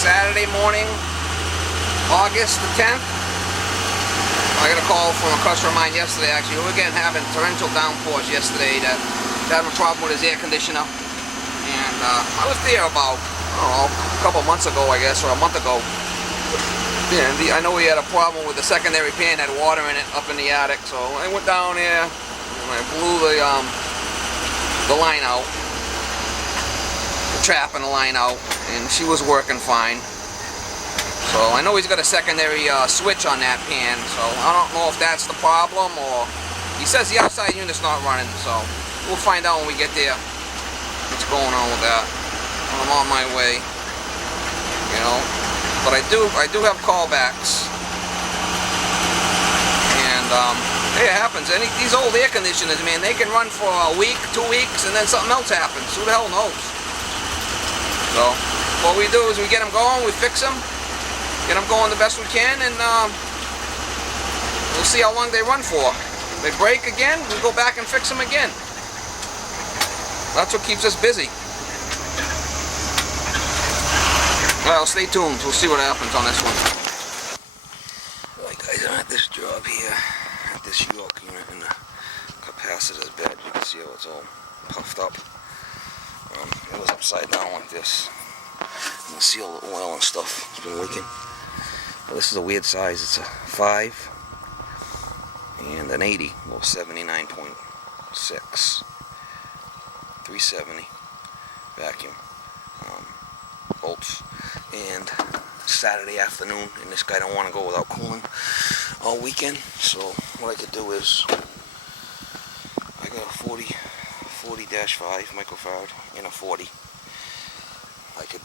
Saturday morning, August the 10th. I got a call from a customer of mine yesterday. Actually, we were having torrential downpours yesterday. That had a problem with his air conditioner, and I was there about, I don't know, a couple months ago, I guess, or a month ago. And I know he had a problem with the secondary pan, had water in it up in the attic. So I went down there and I blew the line out, the trap and the line out, and she was working fine. So I know he's got a secondary switch on that pan, so I don't know if that's the problem, or he says the outside unit's not running, so we'll find out when we get there what's going on with that. I'm on my way, you know, but I do have callbacks, and hey, it happens. These old air conditioners, man, they can run for a week, 2 weeks, and then something else happens. Who the hell knows? So what we do is we get them going, we fix them, get them going the best we can, and we'll see how long they run for. They break again, we go back and fix them again. That's what keeps us busy. Well, stay tuned. We'll see what happens on this one. Alright guys, I'm at this job here, at this yoke unit, and the capacitor's bed. You can see how it's all puffed up. It was upside down like this. You can see all the oil and stuff. It's been leaking. Well, this is a weird size. It's a 5 and an 80. Well, 79.6. 370 vacuum bolts. And Saturday afternoon, and this guy don't want to go without cooling all weekend. So what I could do is, I got a 40-5 microfarad and a 40. I could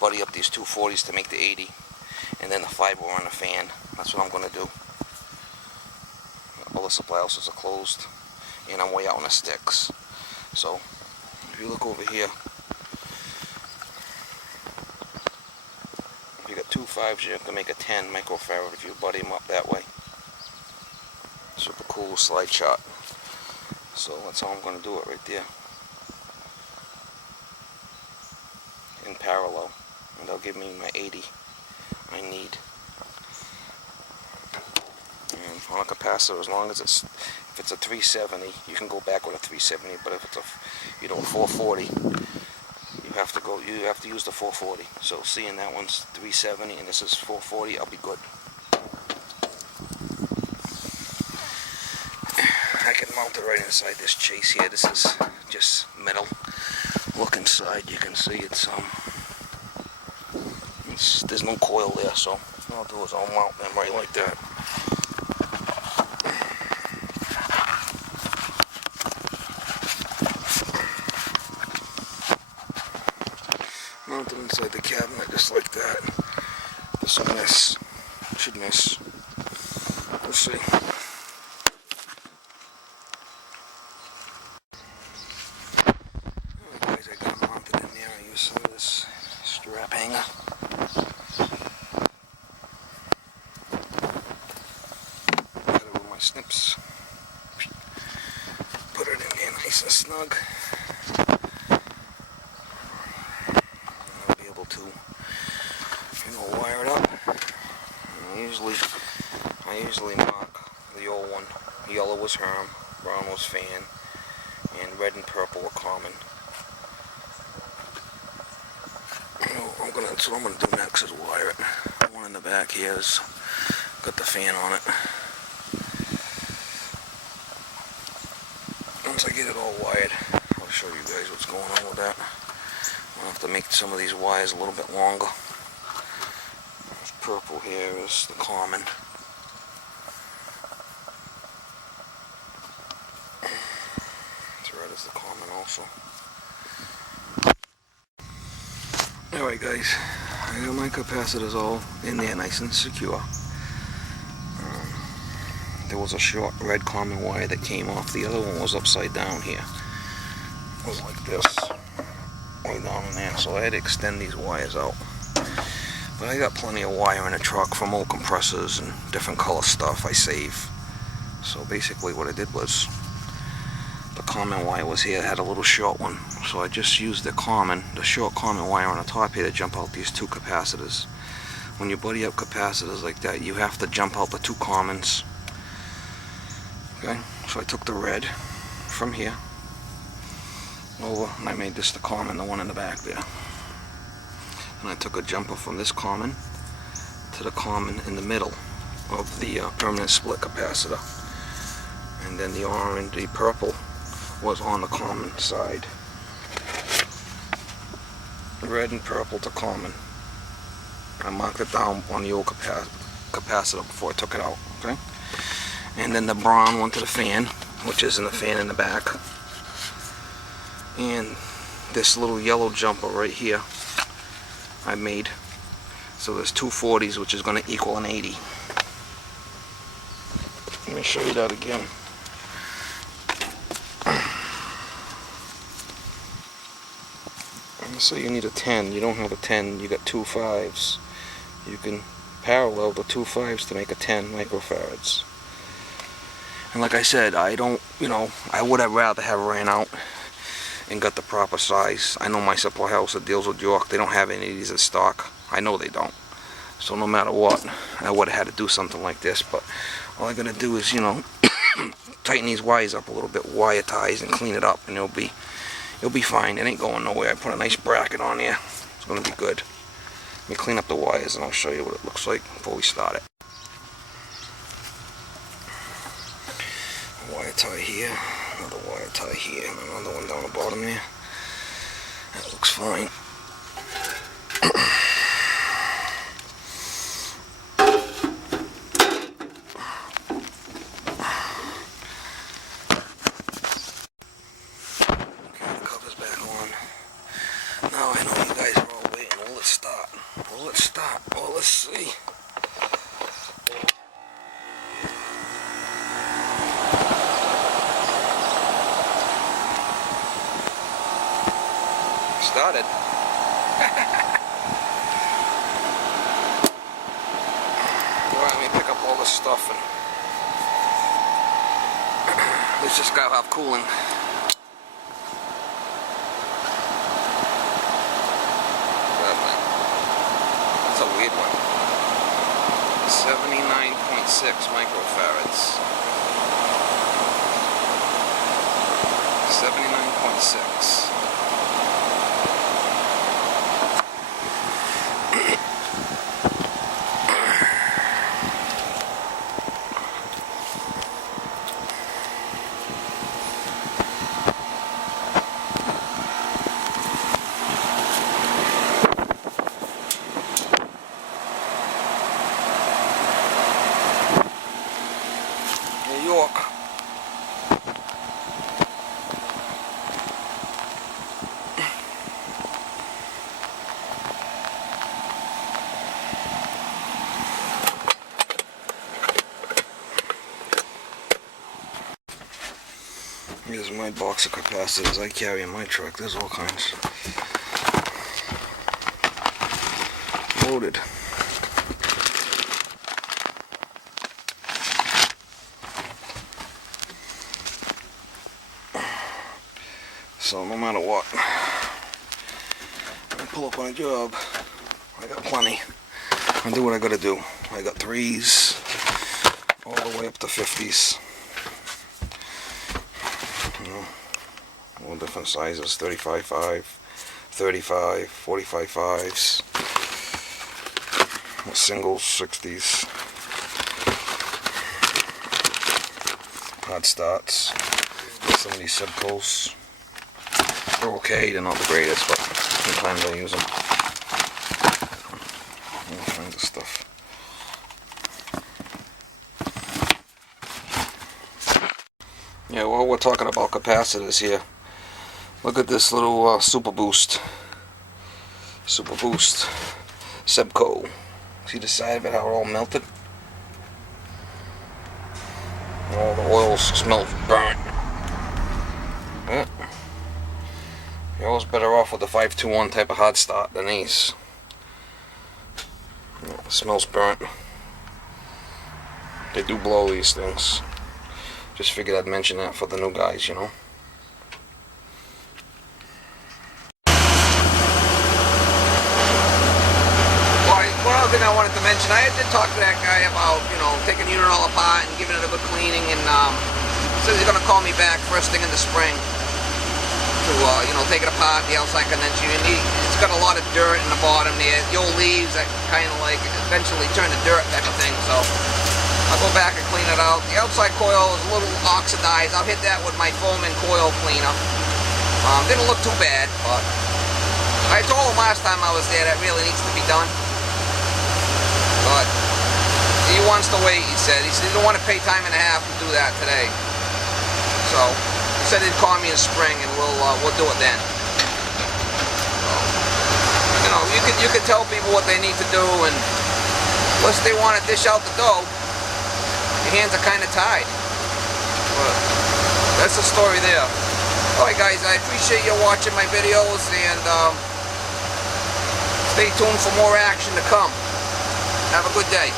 buddy up these two 40s to make the 80, and then the 5 will run the fan. That's what I'm going to do. All the supply houses are closed, and I'm way out in the sticks. So if you look over here, if you got two 5s, you have to make a 10 microfarad if you buddy them up that way. Super cool slide shot. So that's how I'm going to do it right there, in parallel, and they'll give me my 80 I need. And on a capacitor, as long as if it's a 370, you can go back with a 370. But if it's a 440, you have to use the 440. So seeing that one's 370 and this is 440, I'll be good. I can mount it right inside this chase here. This is just metal. Look inside, you can see there's no coil there, so what I'll do is I'll mount them right like that. Mount them inside the cabinet just like that. This will miss. Should miss. We'll see. Guys, I got them mounted in there. I use some of this strap hanger. Got it with my snips. Put it in there nice and snug. I'll be able to, wire it up. I usually mark the old one. Yellow was Herm, brown was fan, and red and purple were common. That's what I'm going to do next, is wire it. The one in the back here has got the fan on it. Once I get it all wired, I'll show you guys what's going on with that. I'll have to make some of these wires a little bit longer. This purple here is the common. This red is the common also. Alright guys, I got my capacitors all in there nice and secure. There was a short red common wire that came off. The other one was upside down here. It was like this, way down in there, so I had to extend these wires out. But I got plenty of wire in the truck from old compressors and different color stuff I save. So basically what I did was the common wire was here. It had a little short one, so I just used the short common wire on the top here to jump out these two capacitors. When you buddy up capacitors like that, you have to jump out the two commons. Okay, so I took the red from here over, and I made this the common, the one in the back there. And I took a jumper from this common to the common in the middle of the permanent split capacitor. And then the purple was on the common side. Red and purple to common. I marked it down on the old capacitor before I took it out. Okay. And then the brown one to the fan, which is in the fan in the back. And this little yellow jumper right here I made. So there's two 40s, which is going to equal an 80. Let me show you that again. So you need a 10. You don't have a 10, you got two 5s. You can parallel the two 5s to make a 10 microfarads. And like I said, I don't, I would have rather have ran out and got the proper size. I know my supply house that deals with York, they don't have any of these in stock. I know they don't. So no matter what, I would have had to do something like this. But all I gotta do is, tighten these wires up a little bit, wire ties, and clean it up, and it'll be fine. It ain't going nowhere. I put a nice bracket on here. It's gonna be good. Let me clean up the wires and I'll show you what it looks like before we start it. Wire tie here, another wire tie here, and another one down the bottom there. That looks fine. Now I know you guys are all waiting. Well, let's start. Well, let's start. Well, let's see. Started. Alright, let me pick up all this stuff and let's just gotta have cooling. That's a weird one. 79.6 microfarads. 79.6. York. Here's my box of capacitors I carry in my truck. There's all kinds. Loaded. So no matter what, I pull up on a job, I got plenty. I do what I gotta do. I got 3s all the way up to 50s. All different sizes, 35.5, 35, 45 5s, singles, 60s, hard starts, some of these subcoats. They're okay, they're not the greatest, but sometimes I use them. All kinds of stuff. Yeah, well, we're talking about capacitors here. Look at this little Super Boost Sebco. See the side of it, how it all melted? All the oil smells burnt. Yeah. You're always better off with the 521 type of hard start than these. It smells burnt. They do blow these things. Just figured I'd mention that for the new guys, mention, I did talk to that guy about, you know, taking the unit all apart and giving it a good cleaning, and says he's going to call me back first thing in the spring to, you know, take it apart, the outside condenser unit. It's got a lot of dirt in the bottom there, the old leaves that kind of like eventually turn to dirt type of thing, so I'll go back and clean it out. The outside coil is a little oxidized. I'll hit that with my foam and coil cleaner. Didn't look too bad, but I told him last time I was there that really needs to be done. But he wants to wait, he said. He said he don't want to pay time and a half to do that today. So he said he'd call me in spring and we'll do it then. So, you know, you could tell people what they need to do, and unless they want to dish out the dough, your hands are kind of tied. But that's the story there. Alright guys, I appreciate you watching my videos, and stay tuned for more action to come. Have a good day.